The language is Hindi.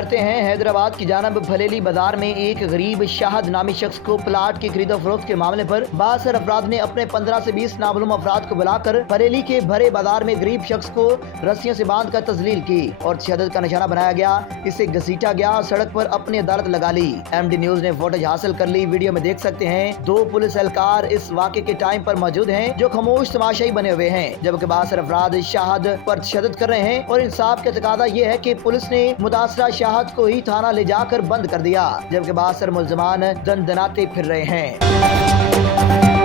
करते हैं हैदराबाद की जानब। भलेली बाजार में एक गरीब शाहद नामी शख्स को प्लाट की खरीदो फरोख्त के मामले पर बासर अफराद ने अपने 15 से 20 नामालूम अफराद को बुलाकर बरेली के भरे बाजार में गरीब शख्स को रस्सियों से बांध कर तजलील की और तशद्दुद का निशाना बनाया गया। इसे घसीटा गया और सड़क पर अपनी अदालत लगा ली। MD न्यूज ने फुटेज हासिल कर ली। वीडियो में देख सकते हैं 2 पुलिस एहलकार इस वाक़े के टाइम पर मौजूद हैं जो खामोश तमाशाई बने हुए हैं, जबकि बासर अफराद शाहद पर तशद्दुद कर रहे हैं और इंसाफ का तकादा ये है कि पुलिस ने मुतासरा शाहद को ही थाना ले जाकर बंद कर दिया, जबकि बासर मुल्ज़मान दंदनाते फिर रहे हैं।